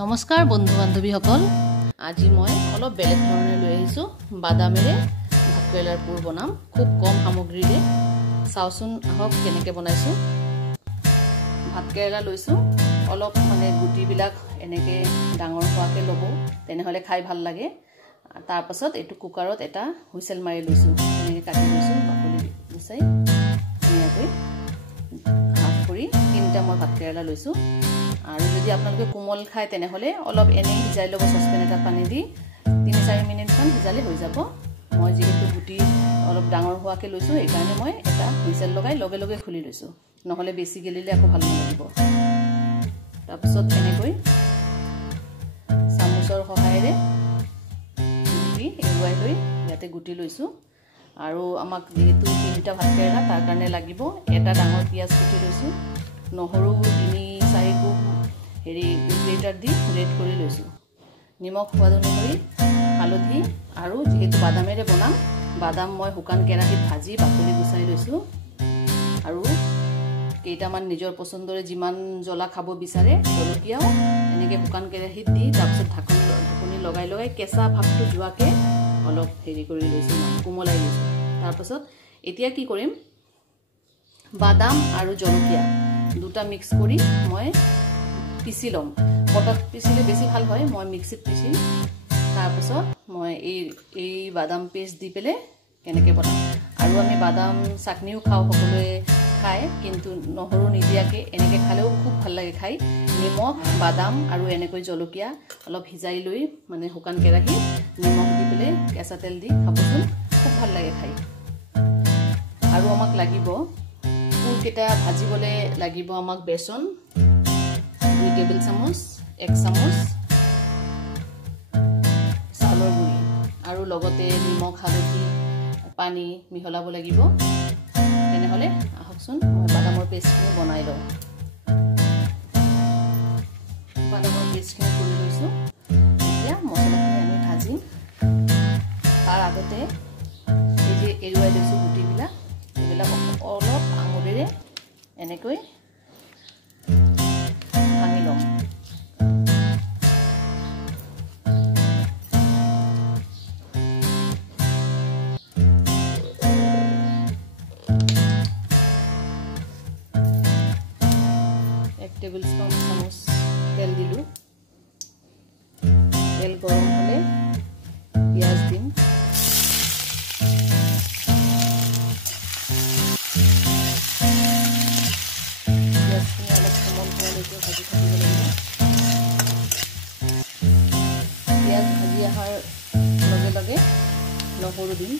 নমস্কাৰ বন্ধু বান্ধৱীসকল, আজি মই অলপ বেলেগ ধৰণে লৈ আহিছো বাদামেৰে ভাতকেৰেলাৰ পুৰ বনাম খুব কম সামগ্ৰীৰে। চাওচোন আহক কেনেকৈ বনাইছো। ভাতকেৰেলা লৈছো, অলপ গুটিবিলাক এনেকৈ ডাঙৰ হোৱাকৈ ল'ব, তেনেহ'লে খাই ভাল লাগে। তাৰ পাছত এইটো কুকাৰত এটা হুইচেল মাৰি লৈছো, এনেকৈ কাটি লৈছো, বাকলি গুচাই ধুনীয়াকৈ হাফ কৰি 3টা মই ভাতকেৰেলা লৈছো। আৰু যদি আপোনালোকে কোমল খায় তেনেহ'লে অলপ এনেই সিজাই ল'ব, চচপেন এটা পানী দি 3-4 মিনিটমান সিজালে হৈ যাব। মই যিহেতু গুটি অলপ ডাঙৰ হোৱাকৈ লৈছোঁ, সেইকাৰণে মই এটা হুইচেল লগাই লগে লগে খুলি লৈছোঁ, নহ'লে বেছি গেলিলে আকৌ ভাল নালাগিব। তাৰপিছত এনেকৈ চামুচৰ সহায়েৰে গুটি এৰুৱাই লৈ ইয়াতে গুটি লৈছোঁ। আৰু আমাক যিহেতু 3টা ভাতকেৰেলা, তাৰ কাৰণে লাগিব এটা ডাঙৰ পিঁয়াজ কুটি লৈছোঁ, নহৰু 3-4 কোব গ্ৰেটাৰ দি গ্ৰেট কৰি লৈছোঁ, নিমখ সোৱাদ অনুসৰি, হালধি, আৰু যিহেতু বাদামেৰে বনাম, বাদাম মই শুকান কেৰাহীত ভাজি বাকলি গুচাই লৈছোঁ। আৰু কেইটামান নিজৰ পচন্দৰে যিমান জ্বলা খাব বিচাৰে জলকীয়াও এনেকৈ শুকান কেৰাহীত দি তাৰপিছত ঢাকনি লগাই লগাই কেঁচা ভাপটো যোৱাকৈ অলপ কৰি লৈছোঁ, কোমলাই লৈছোঁ। তাৰপাছত এতিয়া কি কৰিম, বাদাম আৰু জলকীয়া দুটা মিক্স কৰি মই পিচি ল'ম। পটাত পিচিলে বেছি ভাল হয়, মই মিক্সিত পিচিম। তাৰপাছত মই এই বাদাম পেষ্ট দি পেলাই কেনেকৈ বনাম। আৰু আমি বাদাম চাটনিও খাওঁ, সকলোৱে খায়, কিন্তু নহৰু নিদিয়াকৈ এনেকৈ খালেও খুব ভাল লাগে খাই। নিমখ, বাদাম আৰু এনেকৈ জলকীয়া অলপ সিজাই লৈ শুকান কেৰাহীত নিমখ দি পেলাই কেঁচা তেল দি খাবচোন, খুব ভাল লাগে খাই। আৰু আমাক লাগিব পুৰকেইটা ভাজিবলৈ লাগিব আমাক বেচন 2 টেবিল চামুচ, 1 চামুচ চাউলৰ গুড়ি, আৰু লগতে নিমখ, হালধি, পানী মিহলাব লাগিব। তেনেহ'লে আহকচোন মই বাদামৰ পেষ্টখিনি বনাই লওঁ। বাদামৰ পেষ্টখিনি কৰি লৈছোঁ, এতিয়া মছলাখিনি আমি ভাজিম। তাৰ আগতে এই যে এৰুৱাই লৈছোঁ গুটিবিলাক, এইবিলাক অলপ আঙুলিৰে এনেকৈ ভাঙি ল'ম। টেবিল চামুচ তেল দিলোঁ, তেল গৰম হ'লে পিঁয়াজ দিম। পিঁয়াজখিনি অলপ কোমল হোৱালৈকে ভাজি থাকিব লাগিব। পিঁয়াজ ভাজি অহাৰ লগে লগে নহৰু দিম।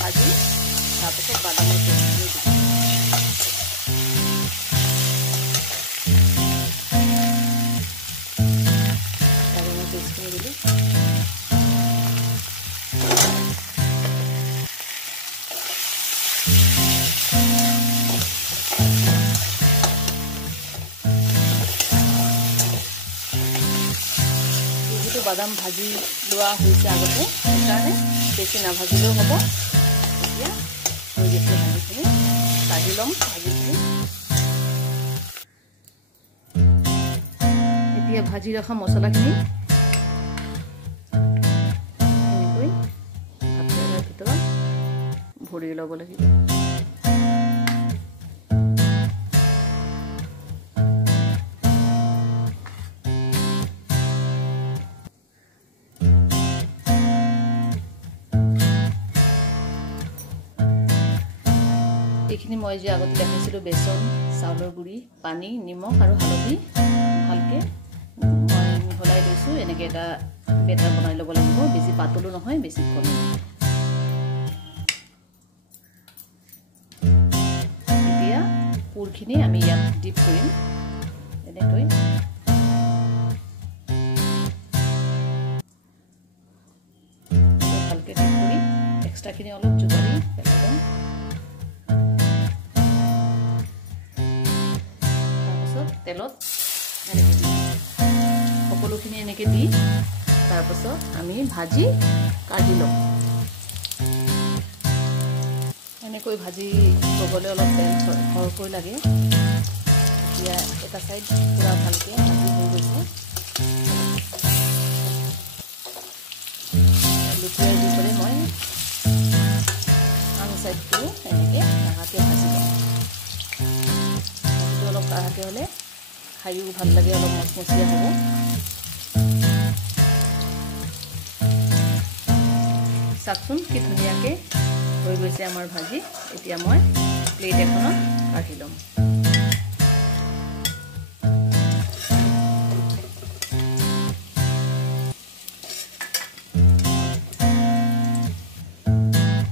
ভাজি তাৰপিছত বাদামৰ পেষ্টখিনি দিম। বাদামৰ পেষ্টখিনি দিলোঁ। যিহেতু বাদাম ভাজি লোৱা হৈছে আগতে, সেইকাৰণে বেছি নাভাজিলেও হ'ব। এতিয়া হৈ গৈছে ভাজিখিনি, কাঢ়ি ল'ম ভাজিখিনি। এতিয়া ভাজি ৰখা মছলাখিনি এনেকৈ ভাতকেৰেলাৰ ভিতৰত ভৰি ল'ব লাগিব। এইখিনি মই যে আগতে দেখাইছিলোঁ বেচন চাউলৰ গুড়ি পানী নিমখ আৰু হালধি ভালকৈ মই মিহলাই লৈছোঁ এনেকৈ এটা বেটাৰ বনাই ল'ব লাগিব বেছি পাতলো নহয় বেছি ঘন এতিয়া পুৰখিনি আমি ইয়াত ডিপ কৰিম এনেকৈ ভালকৈ ডিপ কৰি এক্সট্ৰাখিনি অলপ জোকাৰি পেলাই দিম তাৰপাছত তেলত এনেকৈ দিম সকলোখিনি এনেকৈ দি তাৰপাছত আমি ভাজি কাঢ়ি লওঁ এনেকৈ ভাজি ল'বলৈ অলপ তেল সৰহকৈ লাগে এতিয়া এটা চাইড পূৰা ভালকৈ ভাজি হৈ গৈছে লুটিয়াই দি পেলাই মই আন চাইডটো এনেকৈ কাঢ়াকৈ ভাজি লওঁ ভাজিটো অলপ কাঢ়াকৈ হ'লে খায়ো ভাল লাগে অলপ মচমচীয়া হ'ব চাওকচোন কি ধুনীয়াকৈ হৈ গৈছে আমাৰ ভাজি এতিয়া মই প্লেট এখনত কাঢ়ি ল'ম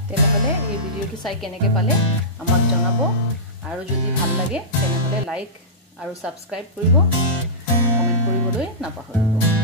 তেনেহ'লে এই ভিডিঅ'টো চাই কেনেকৈ পালে আমাক জনাব আৰু যদি ভাল লাগে তেনেহ'লে লাইক আৰু ছাবস্ক্ৰাইব কৰিব কমেণ্ট কৰিবলৈ নাপাহৰিব